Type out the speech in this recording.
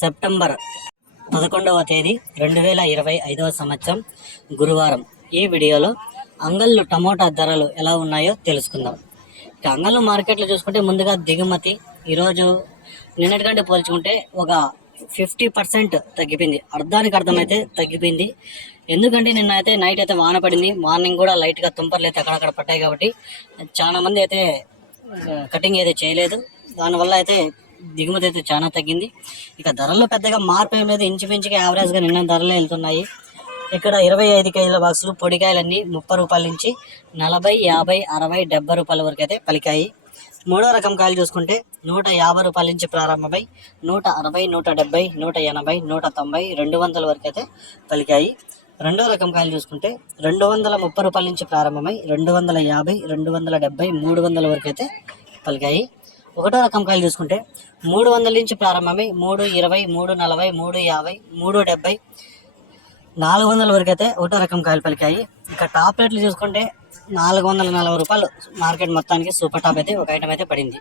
September పదకొండవ తేదీ రెండు వేల ఇరవై ఐదవ సంవత్సరం గురువారం. ఈ వీడియోలో అంగళ్ళు టమోటా ధరలు ఎలా ఉన్నాయో తెలుసుకుందాం. ఇక అంగళ్ళు మార్కెట్లో చూసుకుంటే ముందుగా దిగుమతి. ఈరోజు నిన్నటికంటే పోల్చుకుంటే ఒక ఫిఫ్టీ పర్సెంట్ తగ్గిపోయింది. అర్థానికి అర్థమైతే తగ్గిపోయింది. ఎందుకంటే నిన్న అయితే నైట్ అయితే వాన పడింది. మార్నింగ్ కూడా లైట్గా తుంపర్లు అయితే అక్కడక్కడ పట్టాయి కాబట్టి చాలా మంది అయితే కటింగ్ అయితే చేయలేదు. దానివల్ల అయితే దిగుమతి అయితే చాలా తగ్గింది. ఇక ధరల్లో పెద్దగా మార్పు ఏం లేదు. ఇంచుమించుగా యావరేజ్గా నిన్న ధరలే వెళ్తున్నాయి. ఇక్కడ ఇరవై ఐదు కేజీల బాక్సులు పొడికాయలన్నీ ముప్పై రూపాయల నుంచి నలభై యాభై అరవై డెబ్బై రూపాయల వరకు అయితే పలికాయి. మూడో రకం కాయలు చూసుకుంటే నూట యాభై రూపాయల నుంచి ప్రారంభమై నూట అరవై నూట డెబ్బై నూట ఎనభై నూట తొంభై రెండు వందల వరకు అయితే పలికాయి. రెండో రకం కాయలు చూసుకుంటే రెండు వందల ముప్పై రూపాయల నుంచి ప్రారంభమై రెండు వందల యాభై రెండు వందల డెబ్బై మూడు వందల వరకు అయితే పలికాయి. ఒకటో రకం కాయలు చూసుకుంటే మూడు వందల నుంచి ప్రారంభమై మూడు ఇరవై మూడు నలభై మూడు యాభై మూడు డెబ్బై నాలుగు వందల వరకు అయితే ఒకటో రకం కాయలు పలికాయి. ఇక టాప్ రేట్లు చూసుకుంటే నాలుగు వందల నలభై రూపాయలు మార్కెట్ మొత్తానికి సూపర్ టాప్ అయితే ఒక ఐటమ్ అయితే పడింది.